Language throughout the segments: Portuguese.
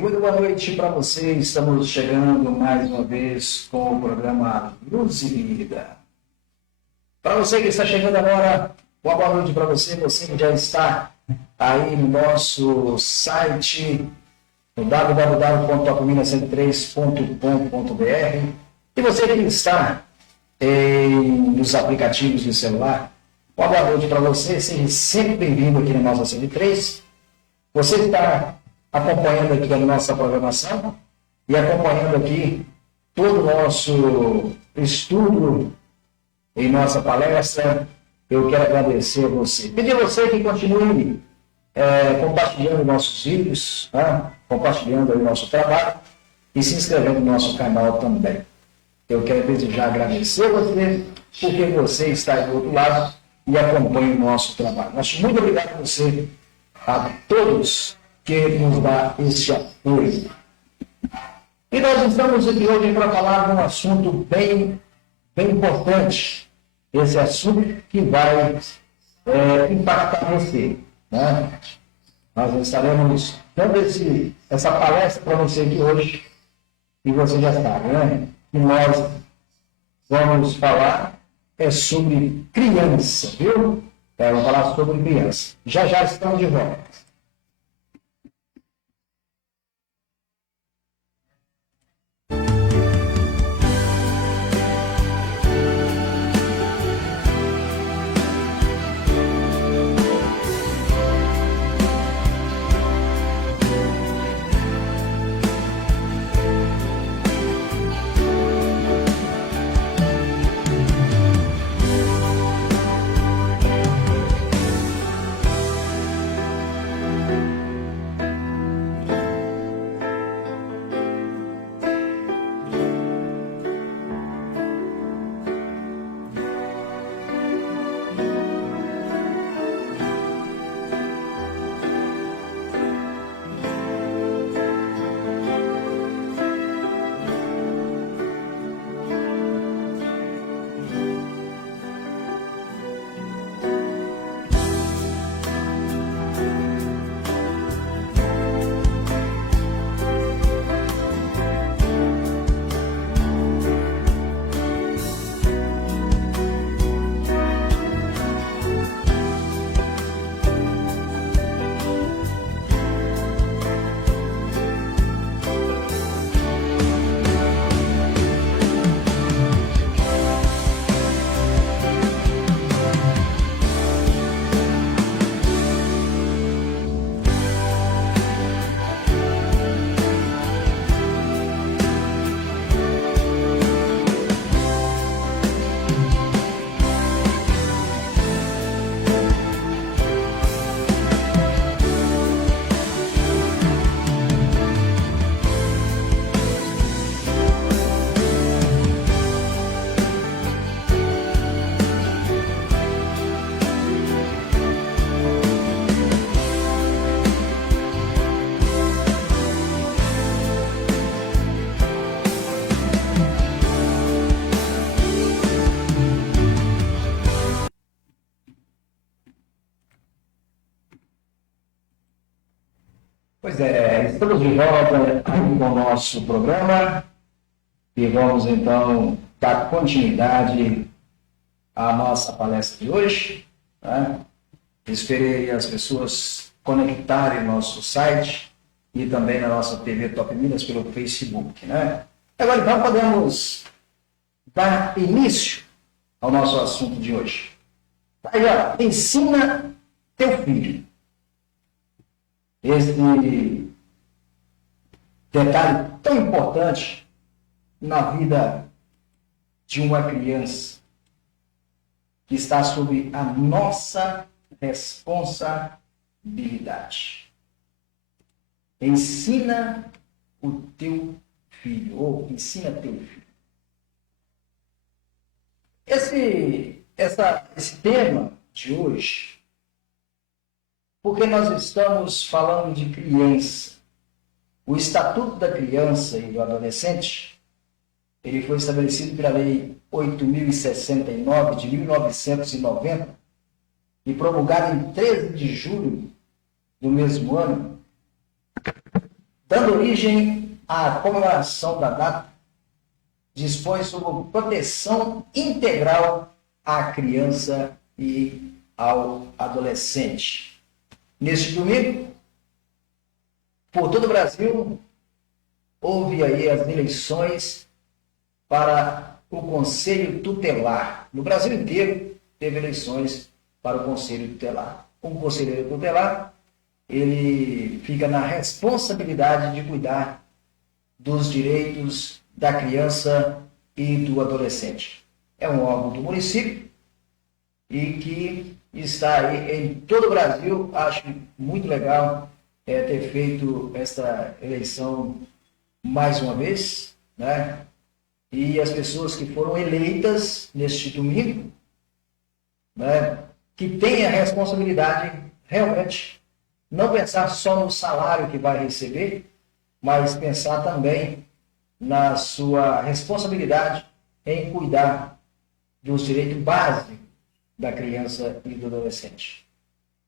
muito boa noite para você. Estamos chegando mais uma vez com o programa Luz e Vida. Para você que está chegando agora, uma boa noite para você. Você que já está aí no nosso site, no www.topminas103.com.br. E você que está nos aplicativos de celular, uma boa noite para você. Seja sempre bem-vindo aqui na nossa 103. Você está acompanhando aqui a nossa programação e acompanhando aqui todo o nosso estudo em nossa palestra. Eu quero agradecer a você. Pedir a você que continue compartilhando nossos vídeos, compartilhando o nosso trabalho e se inscrevendo no nosso canal também. Eu quero desejar agradecer a você porque você está aí do outro lado e acompanha o nosso trabalho. Muito obrigado a você, a todos que nos dá este apoio. E nós estamos aqui hoje para falar de um assunto bem importante. Esse assunto que vai impactar você. Né? Nós estaremos dando essa palestra para você aqui hoje, e você já sabe, né? E nós vamos falar sobre criança, viu? Vamos falar sobre criança. Já estamos de volta. Pois estamos de volta com o nosso programa e vamos então dar continuidade à nossa palestra de hoje. Né? Esperei as pessoas conectarem no nosso site e também na nossa TV Top Minas pelo Facebook. Né? Agora então podemos dar início ao nosso assunto de hoje. Aí, ó, ensina teu filho. Esse detalhe tão importante na vida de uma criança que está sob a nossa responsabilidade. Ensina o teu filho, ou ensina teu filho. Esse tema de hoje, porque nós estamos falando de criança. O Estatuto da Criança e do Adolescente, ele foi estabelecido pela Lei 8.069 de 1990 e promulgado em 13 de julho do mesmo ano, dando origem à comemoração da data, dispõe sobre proteção integral à criança e ao adolescente. Neste domingo, por todo o Brasil, houve aí as eleições para o Conselho Tutelar. No Brasil inteiro, teve eleições para o Conselho Tutelar. Um conselheiro tutelar, ele fica na responsabilidade de cuidar dos direitos da criança e do adolescente. É um órgão do município e que está aí em todo o Brasil. Acho muito legal ter feito esta eleição mais uma vez, né? E as pessoas que foram eleitas neste domingo, né, que têm a responsabilidade realmente não pensar só no salário que vai receber, mas pensar também na sua responsabilidade em cuidar dos direitos básicos da criança e do adolescente.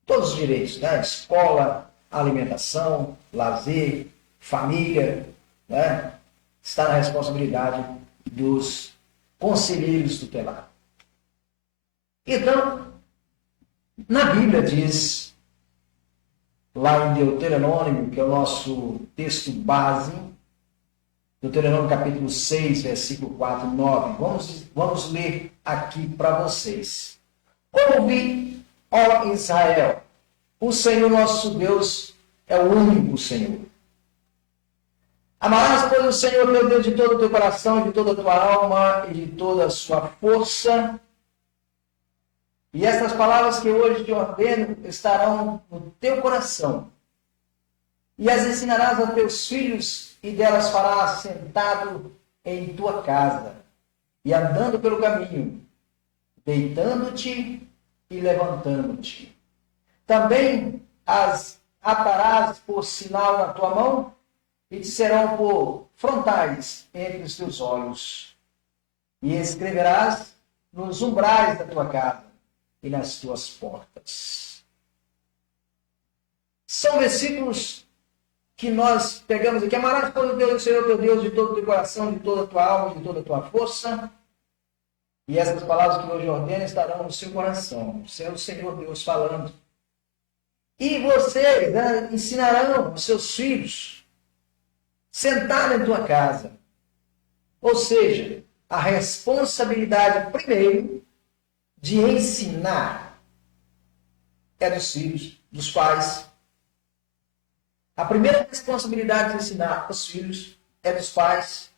Todos os direitos, né? Escola, alimentação, lazer, família, né? Está na responsabilidade dos conselheiros tutelares. Então, na Bíblia diz, lá em Deuteronômio, que é o nosso texto base, Deuteronômio capítulo 6, versículo 4 e 9. Vamos ler aqui para vocês. Ouve, ó Israel, o Senhor nosso Deus é o único Senhor. Amarás, pois, o Senhor teu Deus de todo o teu coração, de toda a tua alma e de toda a sua força. E estas palavras que hoje te ordeno estarão no teu coração. E as ensinarás a teus filhos, e delas farás sentado em tua casa, e andando pelo caminho, deitando-te e levantando-te. Também as atarás por sinal na tua mão, e te serão por frontais entre os teus olhos. E escreverás nos umbrais da tua casa e nas tuas portas. São versículos que nós pegamos aqui. Amarás, pois, o Deus, o Senhor teu Deus, de todo o teu coração, de toda a tua alma, de toda a tua força. E essas palavras que hoje ordeno estarão no seu coração. É o Senhor Deus falando. E vocês, né, ensinarão os seus filhos sentar em tua casa. Ou seja, a responsabilidade, primeiro, de ensinar é dos filhos, dos pais. A primeira responsabilidade de ensinar os filhos é dos pais.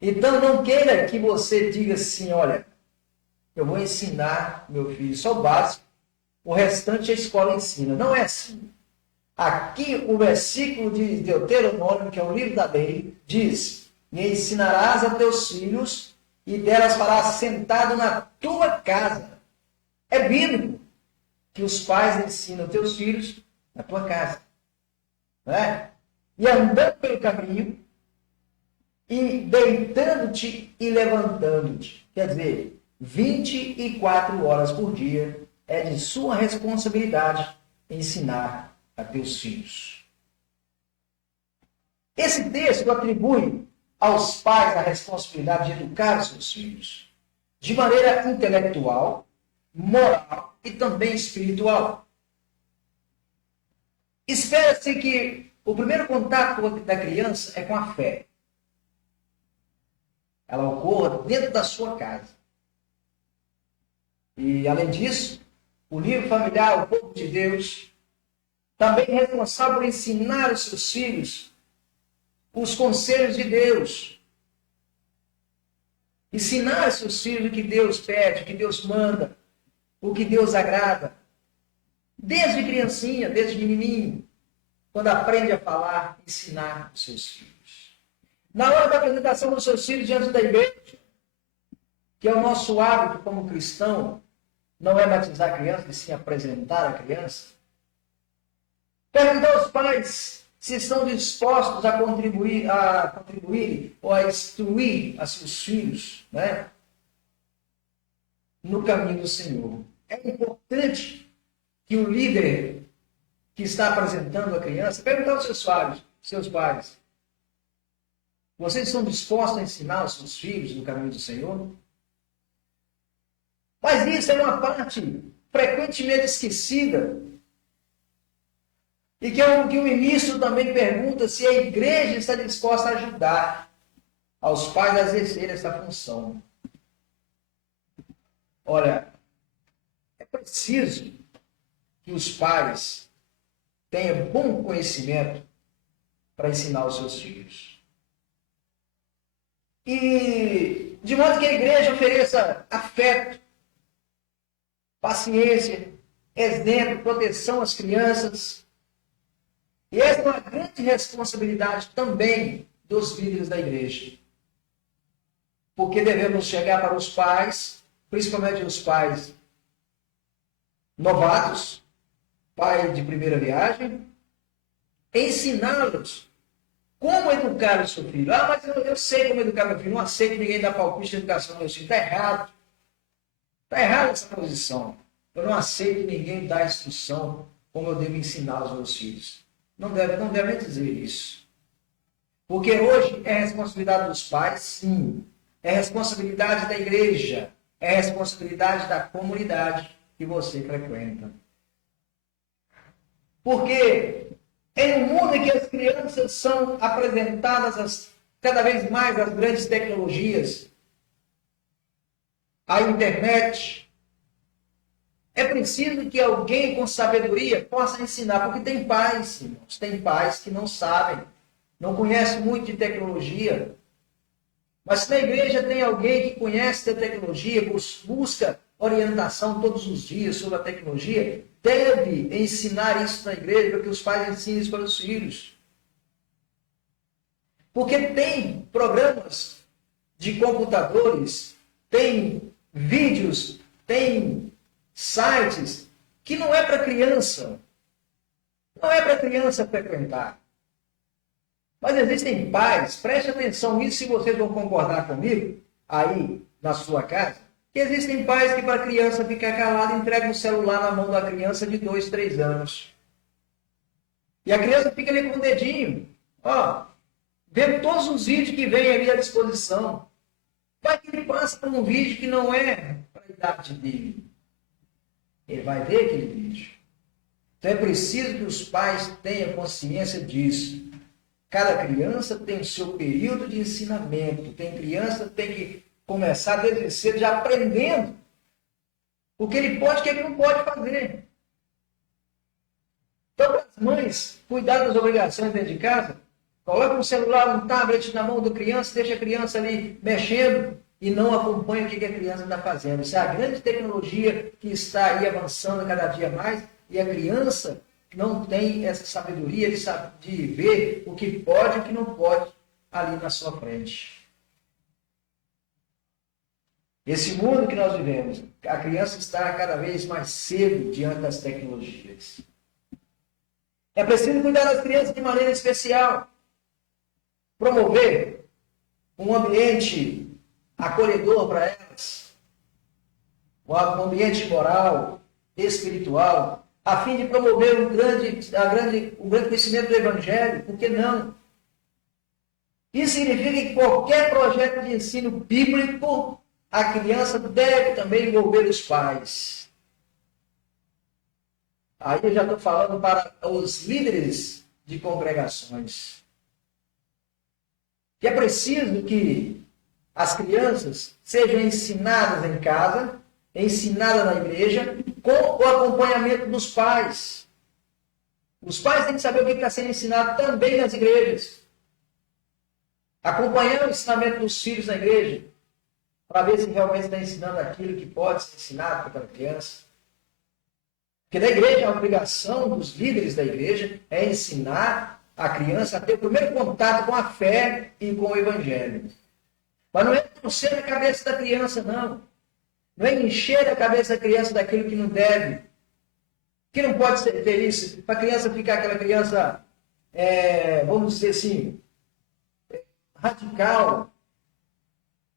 Então, não queira que você diga assim, olha, eu vou ensinar meu filho só o básico, o restante a escola ensina. Não é assim. Aqui o versículo de Deuteronômio, que é o livro da lei, diz: e ensinarás a teus filhos, e delas farás sentado na tua casa. É bíblico que os pais ensinam teus filhos na tua casa. Né? E andando pelo caminho, e deitando-te e levantando-te. Quer dizer, 24 horas por dia é de sua responsabilidade ensinar a teus filhos. Esse texto atribui aos pais a responsabilidade de educar os seus filhos de maneira intelectual, moral e também espiritual. Espera-se que o primeiro contato da criança é com a fé. Ela ocorra dentro da sua casa. E, além disso, o livro familiar, o povo de Deus, também é responsável por ensinar os seus filhos os conselhos de Deus. Ensinar aos seus filhos o que Deus pede, o que Deus manda, o que Deus agrada. Desde criancinha, desde menininho, quando aprende a falar, ensinar os seus filhos. Na hora da apresentação dos seus filhos diante da igreja, que é o nosso hábito como cristão, não é batizar a criança, e sim apresentar a criança. Perguntar aos pais se estão dispostos a contribuir ou a instruir a seus filhos, né, no caminho do Senhor. É importante que o líder que que está apresentando a criança, perguntar aos seus pais, vocês estão dispostos a ensinar os seus filhos no caminho do Senhor? Mas isso é uma parte frequentemente esquecida. E que o ministro também pergunta se a igreja está disposta a ajudar aos pais a exercer essa função. Olha, é preciso que os pais tenham bom conhecimento para ensinar os seus filhos. E de modo que a igreja ofereça afeto, paciência, exemplo, proteção às crianças. E essa é uma grande responsabilidade também dos líderes da igreja. Porque devemos chegar para os pais, principalmente os pais novatos, pai de primeira viagem, ensiná-los como educar o seu filho. Ah, mas eu sei como educar meu filho, não aceito ninguém dar palpite de educação do meu filho. Está errado. Está errada essa posição. Eu não aceito ninguém dar instrução como eu devo ensinar os meus filhos. Não devem dizer isso. Porque hoje é responsabilidade dos pais, sim. É responsabilidade da igreja. É responsabilidade da comunidade que você frequenta. Porque em um mundo em que as crianças são apresentadas cada vez mais às grandes tecnologias, à internet, é preciso que alguém com sabedoria possa ensinar, porque tem pais, irmãos, tem pais que não sabem, não conhecem muito de tecnologia. Mas se na igreja tem alguém que conhece da tecnologia, busca orientação todos os dias sobre a tecnologia, deve ensinar isso na igreja para que os pais ensinem isso para os filhos. Porque tem programas de computadores, tem vídeos, tem sites que não é para criança. Não é para criança frequentar. Mas existem pais, preste atenção nisso se vocês vão concordar comigo, aí na sua casa, que existem pais que para a criança ficar calada entregam o celular na mão da criança de 2, 3 anos. E a criança fica ali com o dedinho, vendo todos os vídeos que vêm ali à disposição. Vai que ele passa por um vídeo que não é para a idade dele. Ele vai ver aquele vídeo. Então é preciso que os pais tenham consciência disso. Cada criança tem o seu período de ensinamento. Tem criança que tem que começar desde cedo já aprendendo o que ele pode e o que ele não pode fazer. Então, as mães, cuidar das obrigações dentro de casa, coloca um celular, um tablet na mão da criança, deixa a criança ali mexendo e não acompanha o que a criança está fazendo. Isso é a grande tecnologia que está aí avançando cada dia mais e a criança não tem essa sabedoria de ver o que pode e o que não pode ali na sua frente. Esse mundo que nós vivemos, a criança está cada vez mais cedo diante das tecnologias. É preciso cuidar das crianças de maneira especial. Promover um ambiente acolhedor para elas. Um ambiente moral, espiritual, a fim de promover o grande conhecimento do Evangelho. Por que não? Isso significa que qualquer projeto de ensino bíblico, a criança deve também envolver os pais. Aí eu já estou falando para os líderes de congregações. Que é preciso que as crianças sejam ensinadas em casa, ensinadas na igreja, com o acompanhamento dos pais. Os pais têm que saber o que está sendo ensinado também nas igrejas. Acompanhando o ensinamento dos filhos na igreja, para ver se realmente está ensinando aquilo que pode ser ensinado para a criança. Porque na igreja, a obrigação dos líderes da igreja é ensinar a criança a ter o primeiro contato com a fé e com o evangelho. Mas não é torcer a cabeça da criança, não. Não é encher a cabeça da criança daquilo que não deve. Que não pode ter isso. Para a criança ficar aquela criança, vamos dizer assim, radical.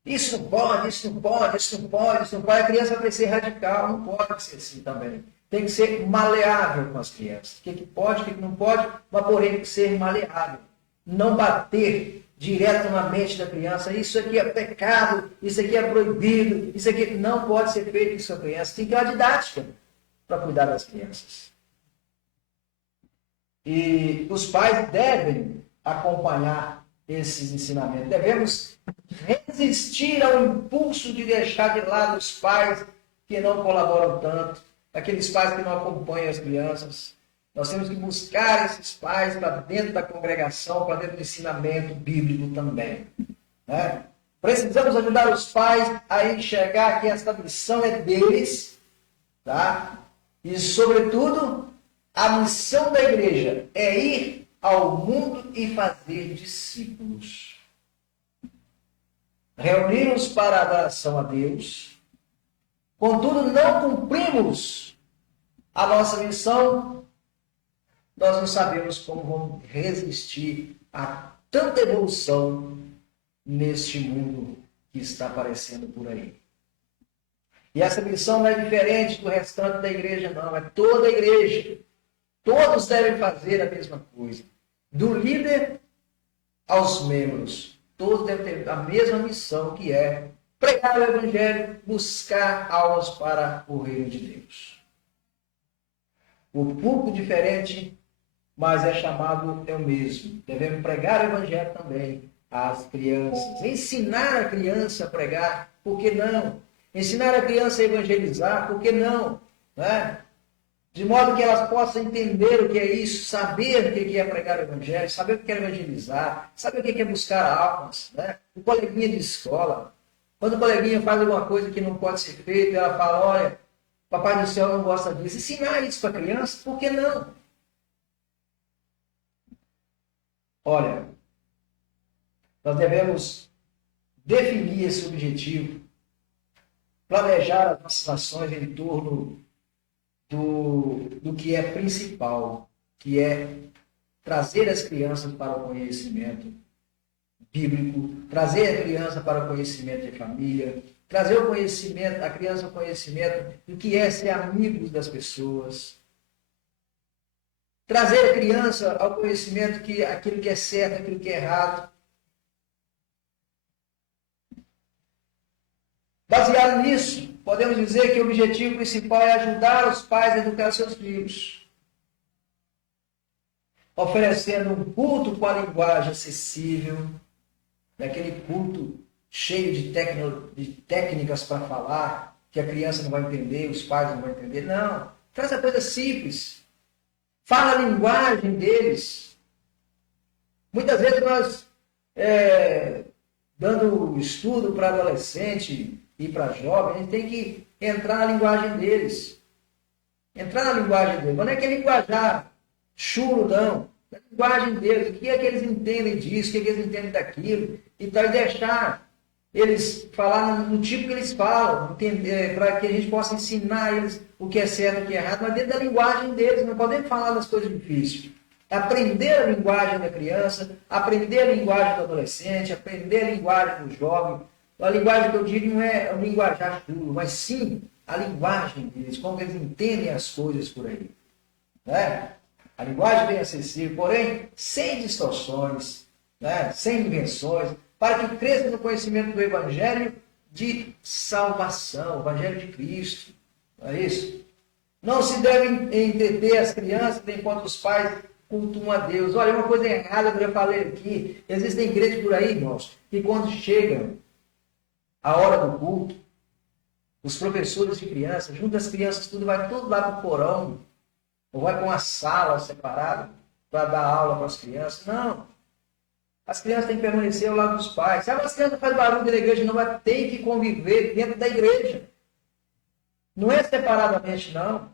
Isso não pode, isso não pode, isso não pode, isso não pode. A criança vai ser radical, não pode ser assim também. tem que ser maleável com as crianças. O que pode, o que não pode, mas porém tem que ser maleável. Não bater direto na mente da criança, isso aqui é pecado, isso aqui é proibido, isso aqui não pode ser feito com a criança. Tem que ter uma didática para cuidar das crianças. E os pais devem acompanhar esses ensinamentos. Devemos resistir ao impulso de deixar de lado os pais que não colaboram tanto, aqueles pais que não acompanham as crianças. Nós temos que buscar esses pais para dentro da congregação, para dentro do ensinamento bíblico também. Né? Precisamos ajudar os pais a enxergar que esta missão é deles, tá? E, sobretudo, a missão da igreja é ir ao mundo e fazer discípulos. Reunir-nos para a adoração a Deus. Contudo, não cumprimos a nossa missão, nós não sabemos como vamos resistir a tanta evolução neste mundo que está aparecendo por aí. E essa missão não é diferente do restante da igreja, não. É toda a igreja. Todos devem fazer a mesma coisa. Do líder aos membros. Todos devem ter a mesma missão, que é pregar o evangelho, buscar almas para o reino de Deus. O público diferente, mas é chamado é o mesmo. Devemos pregar o evangelho também às crianças. Ensinar a criança a pregar, por que não? Ensinar a criança a evangelizar, por que não? Né? De modo que elas possam entender o que é isso, saber o que é pregar o evangelho, saber o que é evangelizar, saber o que é buscar almas. Né? O coleguinha de escola. Quando o coleguinha faz alguma coisa que não pode ser feita, ela fala, olha, Papai do Céu não gosta disso. Ensinar isso para a criança, por que não? Olha, nós devemos definir esse objetivo, planejar as nossas ações em torno do que é principal, que é trazer as crianças para o conhecimento bíblico, trazer a criança para o conhecimento de família, trazer o conhecimento, a criança o conhecimento do que é ser amigo das pessoas, trazer a criança ao conhecimento que aquilo que é certo, aquilo que é errado. Baseado nisso, podemos dizer que o objetivo principal é ajudar os pais a educar seus filhos, oferecendo um culto com a linguagem acessível, daquele culto cheio de técnicas para falar, que a criança não vai entender, os pais não vão entender. Não, traz a coisa simples. Fala a linguagem deles. Muitas vezes nós, dando estudo para adolescente e para jovem, a gente tem que entrar na linguagem deles. Entrar na linguagem deles. Não é que é linguajar chulo, não. É a linguagem deles. O que é que eles entendem disso? O que é que eles entendem daquilo? E tal, e deixar eles falar no tipo que eles falam, para que a gente possa ensinar eles o que é certo e o que é errado, mas dentro da linguagem deles. Não podemos falar das coisas difíceis. Aprender a linguagem da criança, aprender a linguagem do adolescente, aprender a linguagem do jovem. A linguagem que eu digo não é um linguajar chulo, mas sim a linguagem deles, como eles entendem as coisas por aí. Né? A linguagem bem acessível, porém, sem distorções, né? Sem invenções, para que cresça no conhecimento do Evangelho de salvação, o Evangelho de Cristo. Não é isso? Não se deve entreter as crianças enquanto os pais cultuam a Deus. Olha, uma coisa errada que eu já falei aqui. Existem igrejas por aí, irmãos, que quando chegam a hora do culto, os professores de crianças, junto as crianças, vai tudo lá para o porão, ou vai com uma sala separada para dar aula para as crianças. Não. As crianças têm que permanecer ao lado dos pais. Se as crianças fazem barulho na igreja, não vai ter que conviver dentro da igreja. Não é separadamente, não.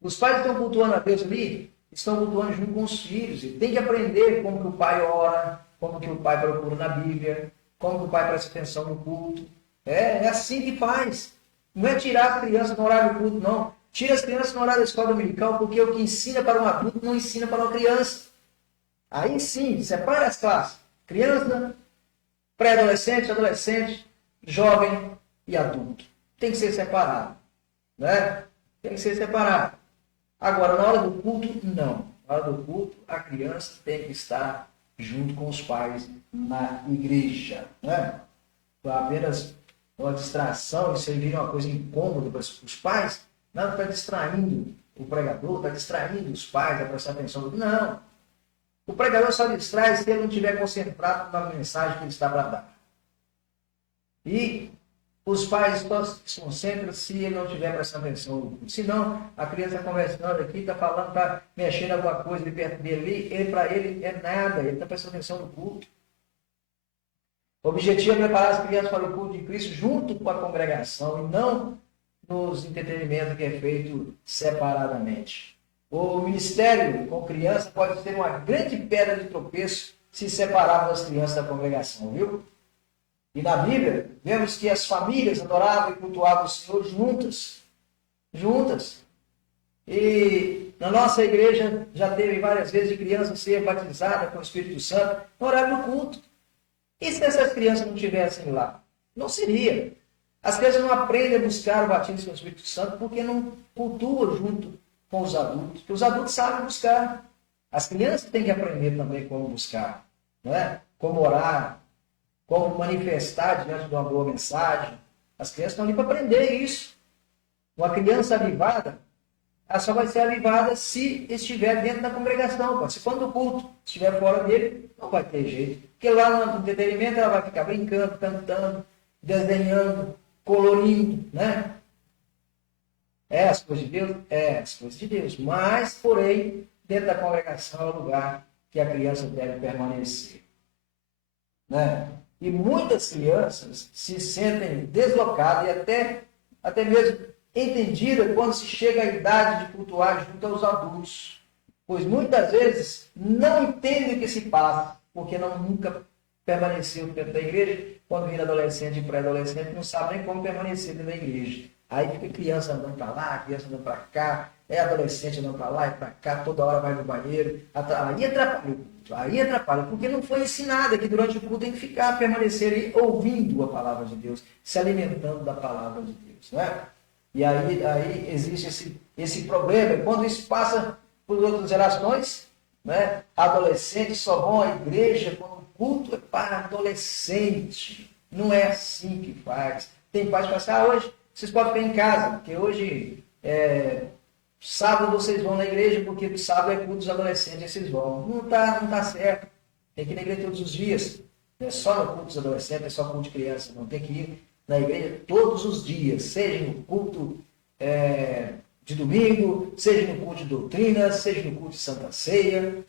Os pais estão cultuando a Deus ali, estão cultuando junto com os filhos. E tem que aprender como que o pai ora, como que o pai procura na Bíblia, como que o pai presta atenção no culto. É assim que faz. Não é tirar as crianças no horário do culto, não. Tira as crianças no horário da escola dominical, porque o que ensina para um adulto não ensina para uma criança. Aí sim, separa as classes. Criança, pré-adolescente, adolescente, jovem e adulto. Tem que ser separado. Né? Tem que ser separado. Agora, na hora do culto, não. Na hora do culto, a criança tem que estar junto com os pais na igreja. Né? Apenas uma distração, isso aí vira uma coisa incômoda para os pais. Não, está distraindo o pregador, está distraindo os pais a prestar atenção. Não. O pregador só distrai se ele não estiver concentrado na mensagem que ele está para dar. E os pais só se concentram se ele não estiver prestando atenção. Senão, a criança está conversando aqui, está falando, está mexendo alguma coisa ali perto dele, para ele é nada, ele está prestando atenção no culto. O objetivo é preparar as crianças para o culto de Cristo junto com a congregação e não nos entretenimentos que é feito separadamente. O ministério com criança pode ser uma grande pedra de tropeço se separarmos as crianças da congregação, viu? E na Bíblia, vemos que as famílias adoravam e cultuavam o Senhor juntas. E na nossa igreja já teve várias vezes de criança ser batizada com o Espírito Santo no horário do culto. E se essas crianças não estivessem lá? Não seria. As crianças não aprendem a buscar o batismo com o Espírito Santo porque não cultuam junto com os adultos. Porque os adultos sabem buscar. As crianças têm que aprender também como buscar, não é? Como orar, como manifestar diante de uma boa mensagem. As crianças estão ali para aprender isso. Uma criança avivada, ela só vai ser avivada se estiver dentro da congregação. Se quando o culto estiver fora dele, não vai ter jeito. Porque lá no entretenimento ela vai ficar brincando, cantando, desenhando, colorindo, né? É as coisas de Deus? É as coisas de Deus. Mas, porém, dentro da congregação é o lugar que a criança deve permanecer. Né? E muitas crianças se sentem deslocadas e até mesmo entendidas quando se chega à idade de cultuar junto aos adultos. Pois muitas vezes não entendem o que se passa, porque nunca permaneceu dentro da igreja. Quando vira adolescente e pré-adolescente, não sabe nem como permanecer dentro da igreja. Aí fica criança andando para lá, criança andando para cá, é adolescente andando para lá e para cá, toda hora vai no banheiro. Aí atrapalha, porque não foi ensinada que durante o culto tem que ficar, permanecer aí ouvindo a palavra de Deus, se alimentando da palavra de Deus. Né? E aí existe esse problema. E quando isso passa por outras gerações, né? Adolescentes só vão à igreja quando o culto é para adolescente. Não é assim que faz. Tem pais que falam assim, hoje vocês podem ficar em casa, porque hoje sábado vocês vão na igreja, porque sábado é culto dos adolescentes, vocês vão. Não tá certo. Tem que ir na igreja todos os dias. Não é só no culto dos adolescentes, é só culto de criança. Não tem que ir na igreja todos os dias, seja no culto de domingo, seja no culto de doutrina, seja no culto de Santa Ceia.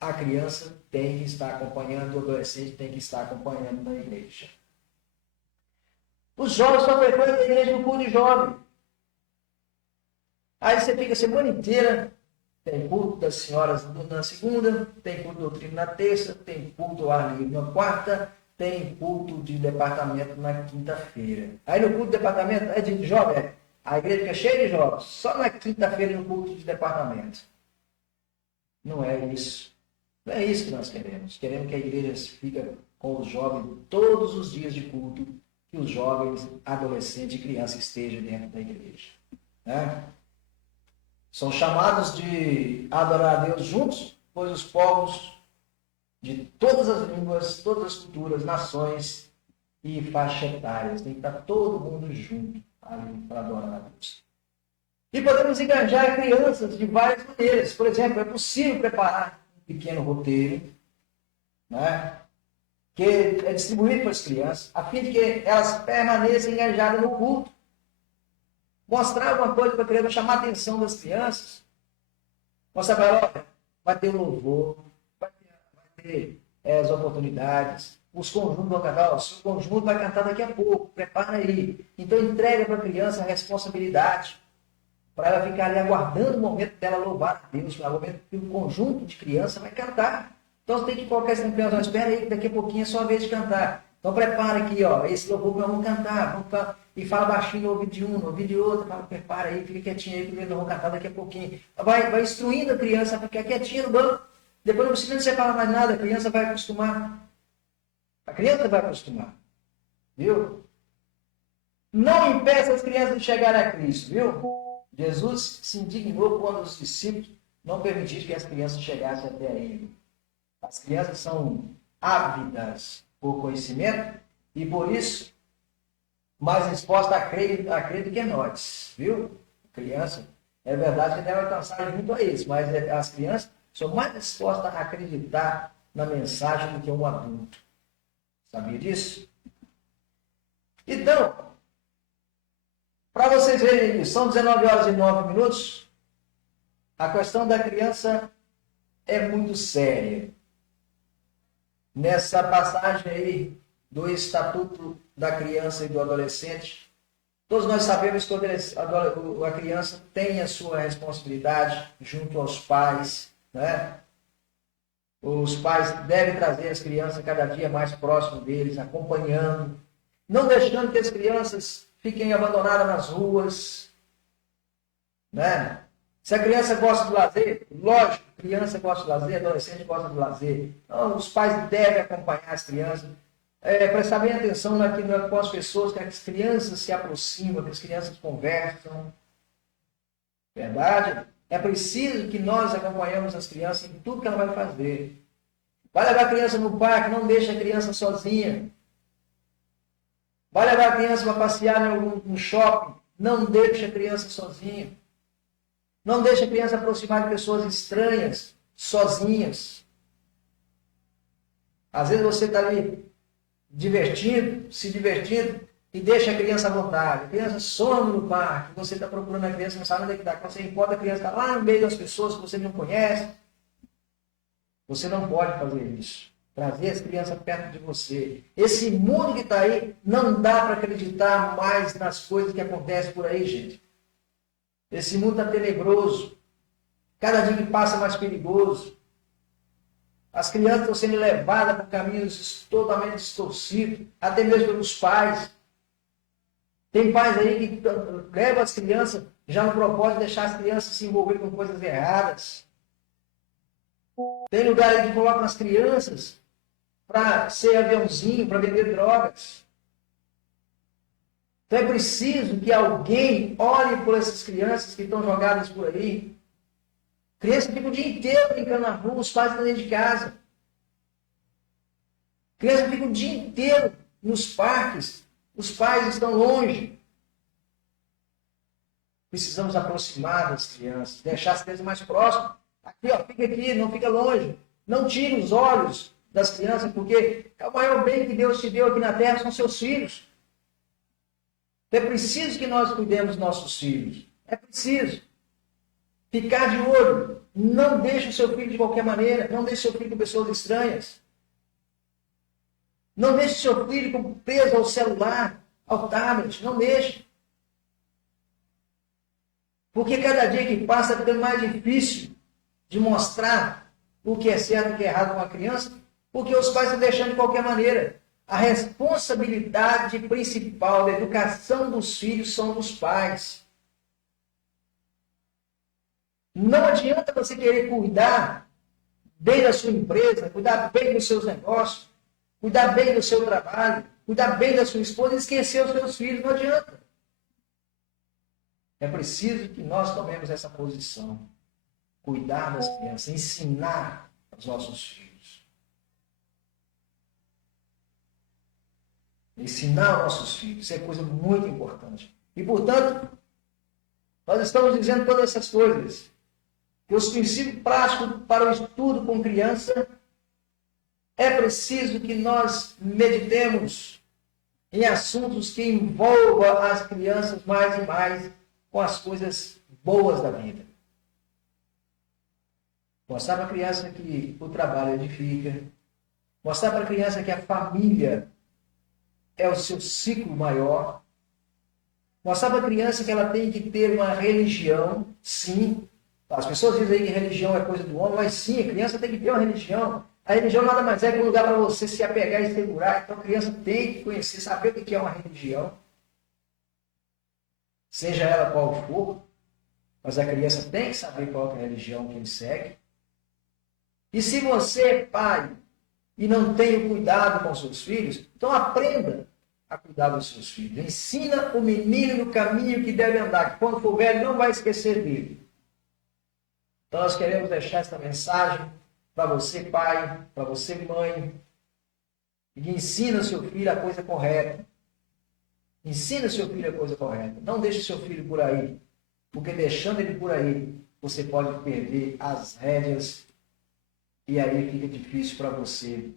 A criança tem que estar acompanhando, o adolescente tem que estar acompanhando na igreja. Os jovens só frequentam a igreja no culto de jovem. Aí você fica a semana inteira, tem culto das senhoras na segunda, tem culto de doutrina na terça, tem culto ao ar livre na quarta, tem culto de departamento na quinta-feira. Aí no culto de departamento é de jovem, a igreja fica cheia de jovens, só na quinta-feira no culto de departamento. Não é isso. Não é isso que nós queremos. Queremos que a igreja fique com os jovens todos os dias de culto, que os jovens, adolescentes e crianças estejam dentro da igreja. Né? São chamados de adorar a Deus juntos, pois os povos de todas as línguas, todas as culturas, nações e faixas etárias, tem que estar todo mundo junto ali para adorar a Deus. E podemos engajar crianças de várias maneiras. Por exemplo, é possível preparar um pequeno roteiro, né, que é distribuído para as crianças, a fim de que elas permaneçam engajadas no culto. Mostrar alguma coisa para a criança, chamar a atenção das crianças. Mostrar para ela, vai ter o louvor, vai ter as oportunidades, os conjuntos vão cantar, o seu conjunto vai cantar daqui a pouco, prepara aí. Então entrega para a criança a responsabilidade, para ela ficar ali aguardando o momento dela louvar a Deus, o momento que o conjunto de criança vai cantar. Então você tem que colocar essa criança, espera aí, que daqui a pouquinho é sua vez de cantar. Então prepara aqui, esse louvor que nós vamos cantar, e fala baixinho no ouvido de um, no ouvido de outro, fala, prepara aí, fica quietinho aí, porque nós vamos cantar daqui a pouquinho. Vai instruindo a criança a ficar quietinha no banco. Depois não precisa você falar mais nada, a criança vai acostumar. A criança vai acostumar. Viu? Não impeça as crianças de chegarem a Cristo, viu? Jesus se indignou quando os discípulos não permitiram que as crianças chegassem até ele. As crianças são ávidas por conhecimento e por isso mais dispostas a crer do que nós, viu? Criança, é verdade que deve alcançar muito a eles, mas as crianças são mais dispostas a acreditar na mensagem do que um adulto. Sabia disso? Então, para vocês verem isso, são 19h09. A questão da criança é muito séria. Nessa passagem aí do Estatuto da Criança e do Adolescente, todos nós sabemos que a criança tem a sua responsabilidade junto aos pais, né? Os pais devem trazer as crianças cada dia mais próximo deles, acompanhando, não deixando que as crianças fiquem abandonadas nas ruas, né? Se a criança gosta de lazer, lógico, criança gosta de lazer, adolescente gosta de lazer. Então, os pais devem acompanhar as crianças, prestar bem atenção com as pessoas, que as crianças se aproximam, que as crianças conversam. Verdade? É preciso que nós acompanhemos as crianças em tudo que ela vai fazer. Vai levar a criança no parque, não deixa a criança sozinha. Vai levar a criança para passear no shopping, não deixa a criança sozinha. Não deixa a criança aproximar de pessoas estranhas, sozinhas. Às vezes você está ali se divertindo, e deixa a criança à vontade. A criança some no parque, você está procurando a criança, não sabe onde é que está. Quando você encontra a criança, está lá no meio das pessoas que você não conhece. Você não pode fazer isso. Trazer as crianças perto de você. Esse mundo que está aí, não dá para acreditar mais nas coisas que acontecem por aí, gente. Esse mundo está tenebroso. Cada dia que passa mais perigoso. As crianças estão sendo levadas por caminhos totalmente distorcidos, até mesmo pelos pais. Tem pais aí que levam as crianças já no propósito de deixar as crianças se envolver com coisas erradas. Tem lugar aí que colocam as crianças para ser aviãozinho, para vender drogas. Então é preciso que alguém olhe por essas crianças que estão jogadas por aí. Criança fica o dia inteiro brincando na rua, os pais estão dentro de casa. Criança fica o dia inteiro nos parques, os pais estão longe. Precisamos aproximar das crianças, deixar as crianças mais próximas. Aqui, ó, fica aqui, não fica longe. Não tire os olhos das crianças, porque é o maior bem que Deus te deu aqui na terra, são seus filhos. É preciso que nós cuidemos dos nossos filhos. É preciso. Ficar de olho. Não deixe o seu filho de qualquer maneira. Não deixe o seu filho com pessoas estranhas. Não deixe o seu filho preso ao celular, ao tablet. Não deixe. Porque cada dia que passa fica mais difícil de mostrar o que é certo e o que é errado com a criança, porque os pais estão deixando de qualquer maneira. A responsabilidade principal da educação dos filhos são dos pais. Não adianta você querer cuidar bem da sua empresa, cuidar bem dos seus negócios, cuidar bem do seu trabalho, cuidar bem da sua esposa e esquecer os seus filhos. Não adianta. É preciso que nós tomemos essa posição. Cuidar das crianças, ensinar aos nossos filhos. Ensinar aos nossos filhos. Isso é coisa muito importante. E, portanto, nós estamos dizendo todas essas coisas. Que os princípios práticos para o estudo com criança é preciso que nós meditemos em assuntos que envolvam as crianças mais e mais com as coisas boas da vida. Mostrar para a criança que o trabalho edifica. Mostrar para a criança que a família é o seu ciclo maior. Mostrar para a criança que ela tem que ter uma religião, sim. As pessoas dizem aí que religião é coisa do homem, mas sim, a criança tem que ter uma religião. A religião nada mais é que um lugar para você se apegar e segurar. Então a criança tem que conhecer, saber o que é uma religião. Seja ela qual for, mas a criança tem que saber qual é a religião que ele segue. E se você é pai e não tem o cuidado com seus filhos, então aprenda a cuidar dos seus filhos. Ensina o menino no caminho que deve andar, que quando for velho não vai esquecer dele. Então nós queremos deixar esta mensagem para você, pai, para você, mãe, e ensina seu filho a coisa correta. Ensina seu filho a coisa correta. Não deixe seu filho por aí, porque deixando ele por aí, você pode perder as rédeas e aí fica difícil para você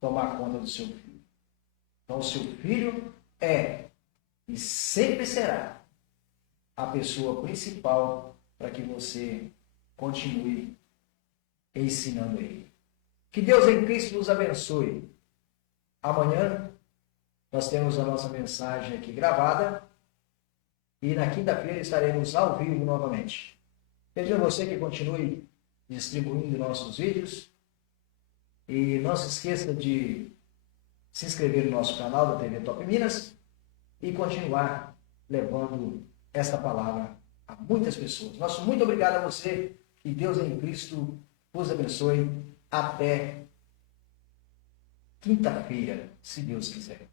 tomar conta do seu filho. Então, o seu filho é e sempre será a pessoa principal para que você continue ensinando ele. Que Deus em Cristo nos abençoe. Amanhã nós temos a nossa mensagem aqui gravada e na quinta-feira estaremos ao vivo novamente. Peço a você que continue distribuindo nossos vídeos e não se esqueça de se inscrever no nosso canal da TV Top Minas e continuar levando esta palavra a muitas pessoas. Nosso muito obrigado a você e Deus em Cristo vos abençoe até quinta-feira, se Deus quiser.